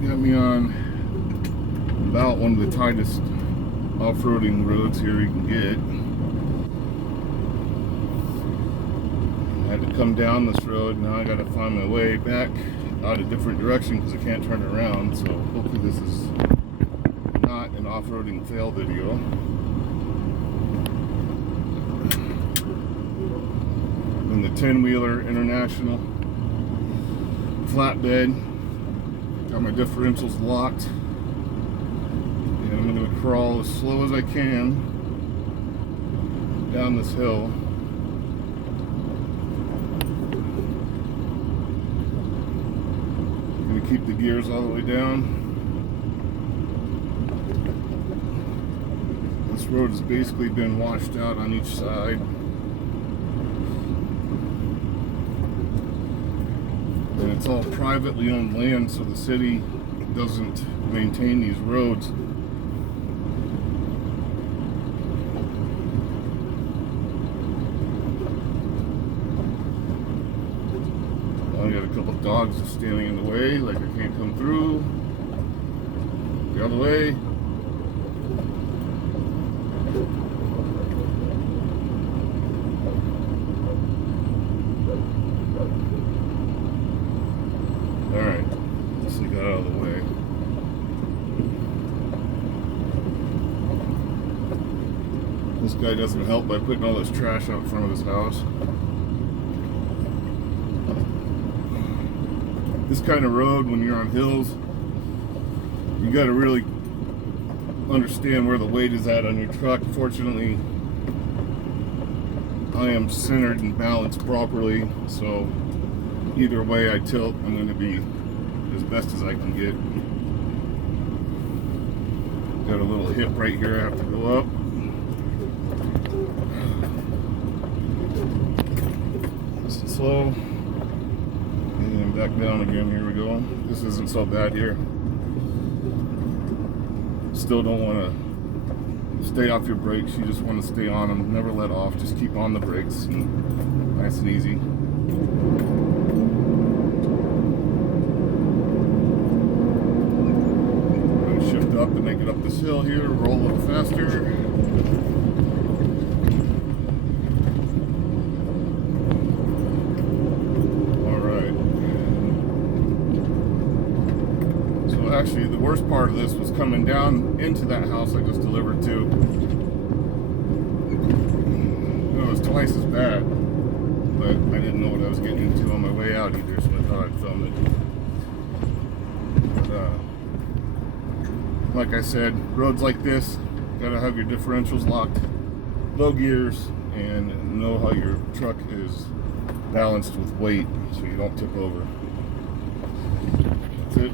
Got me on about one of the tightest off-roading roads here you can get. I had to come down this road. Now I gotta find my way back out a different direction because I can't turn around. So hopefully this is not an off-roading fail video. In the 10-wheeler International flatbed. Got my differentials locked. And I'm going to crawl as slow as I can down this hill. Going to keep the gears all the way down. This road has basically been washed out on each side. And it's all privately owned land, so the city doesn't maintain these roads. I got a couple of dogs just standing in the way, like I can't come through. Get out of the way. Alright, so he got out of the way. This guy doesn't help by putting all this trash out front of his house. This kind of road, when you're on hills, you got to really understand where the weight is at on your truck. Fortunately, I am centered and balanced properly, so either way I tilt, I'm going to be as best as I can get. Got a little hip right here I have to go up. Nice and slow. And back down again. Here we go. This isn't so bad here. Still don't want to stay off your brakes. You just want to stay on them. Never let off. Just keep on the brakes. Nice and easy. Shift up and make it up this hill here, roll a little faster. Alright. So actually the worst part of this was coming down into that house I just delivered to. It was twice as bad, but I didn't know what I was getting into on my way out either, so I thought I'd film it. Like I said, roads like this, gotta have your differentials locked, low gears, and know how your truck is balanced with weight so you don't tip over. That's it.